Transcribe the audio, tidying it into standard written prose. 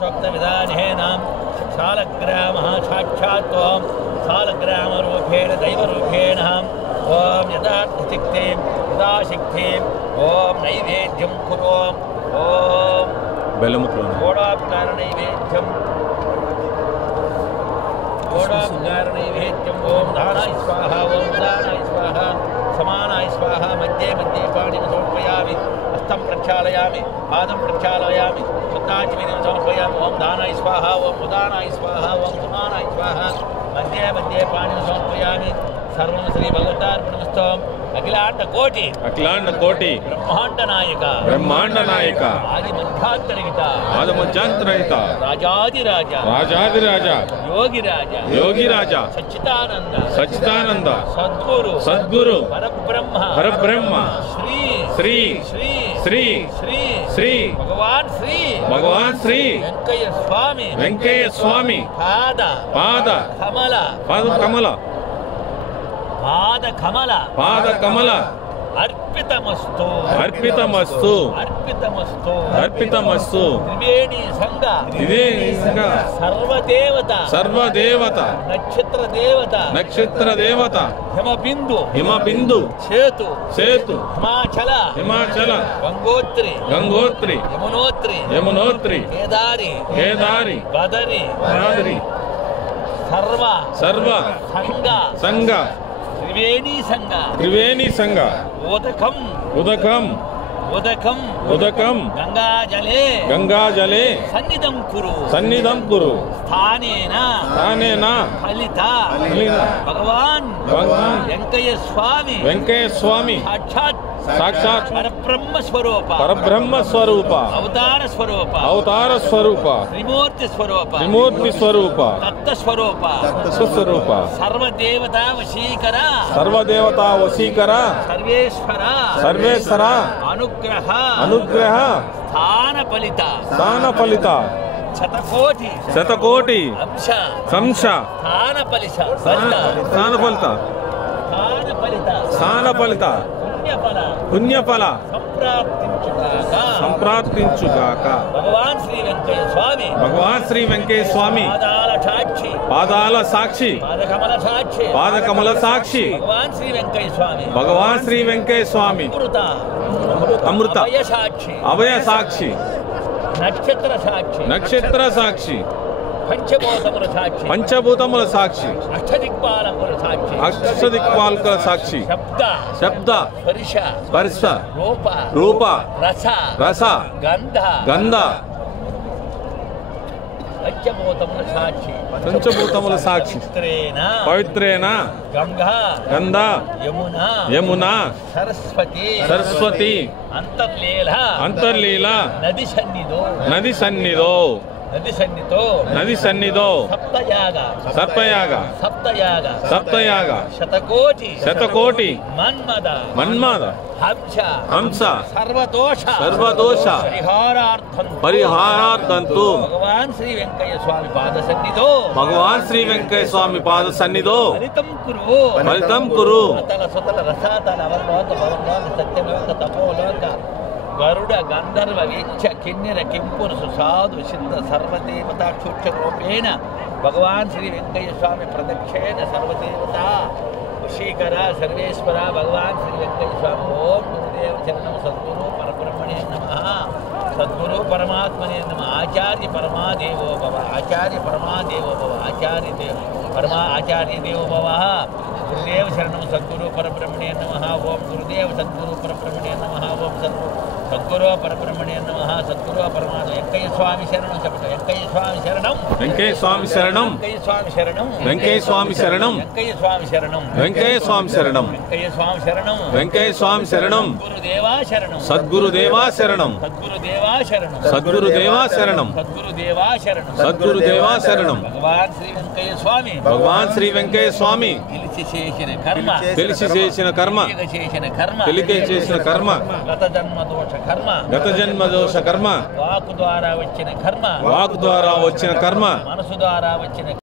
शास्त्रोक्त विधानेन शालग्रामः साक्षात्त्वं शालग्रामरूपेण दैवरूपेण ओम यदाशक्तिं ओम नैवेद्यं कुरु ओम गोडाकार नैवेद्यं ओम दानाय स्वाहा ओम दानाय स्वाहा समानाय स्वाहा मध्ये मध्ये पाणिं समर्पयामि हस्तं प्रक्षालयामि पादं प्रक्षालयामि शुद्धाचमनीं समर्पयामि ओम दानाय स्वाहा ओम उदानाय स्वाहा ओम समानाय स्वाहा मध्ये मध्ये पाणिं समर्पयामि सर्वं श्री भगवतार्पणमस्तु अखिलांड कोटि ब्रह्मांड नायक आदि मध्यांतरहित राजाधिराज योगी राजा सच्चिदानंद सद्गुरु परब्रह्म श्री भगवान श्री वेंकయ్య स्वामी पाद कमल अर्पितमस्तु त्रिवेणी संघ सर्वदेवता नक्षत्र देवता हिमबिंदु सेतु हिमाचल गंगोत्री यमुनोत्री केदारी बदरी सर्व संघ त्रिवेणी संघ उदकम गंगाजले सन्निधं कुरु स्थानेन फलित भगवान वेंकయ్య स्वामी साक्षात् परब्रह्म स्वरूप अवतार स्वरूप त्रिमूर्ति स्वरूप तत्व स्वरूप सर्वदेवता वशीकर सर्वेश्वर अनुग्रह स्थान फलित शतकोटि अंश स्थान फलित पुण्यफल संप्राप्तिंचुगाक भगवान श्री वेंकయ్య स्वामी पादाल साक्षी पादकमल साक्षी भगवान श्री वेंकయ్య स्वामी अमृत अभय साक्षी नक्षत्र साक्षी पंचभूतमुల साक्षी अष्टदिक्पालकुల साक्षी शब्द स्पर्श रूप रस गंध पंचभूतमुల साक्षी पवित्रेण गंगा यमुना सरस्वती अंतर्लीला नदी सन्निधो सप्तयाग शतकोटि मन्मद हंस सर्वदोष परिहारार्थंतु भगवान श्री वेंकయ్య स्वामी पाद सन्निधो फलितं कुरु गरुड़ गंधर्व वीक्ष किन्नर किंपुर सुसाधु सिद्ध सर्वदेवता क्षुक्षरूपेण भगवान श्री वेंकయ్య स्वामी प्रदक्षेण सर्वदेवता वशीकर सर्वेश्वर भगवान श्री वेंकయ్య स्वामी ओम गुरुदेव चरणम सद्गुरु परब्रह्मणे नमः सद्गुरु परमात्मने नमः आचार्य परमादेवो भव आचार्य देवो भव गुरुदेव शरणम सद्गुरु परब्रह्मणे नमः ओम गुरुदेव सद्गुरु परब्रह्मणे नमः ओम सद्गुरु परब्रह्मणे नमः सद्गुरु परमात्मा वेंकయ్య स्वामी शरणं చెప్పండి वेंकయ్య स्वामी शरणं सद्गुरुदेवा शरणं भगवान श्री वेंकయ్య स्वामी తెలిసి చేసిన కర్మ గత జన్మ దోష కర్మ వాక్ ద్వారా వచ్చిన కర్మ మనసు ద్వారా వచ్చిన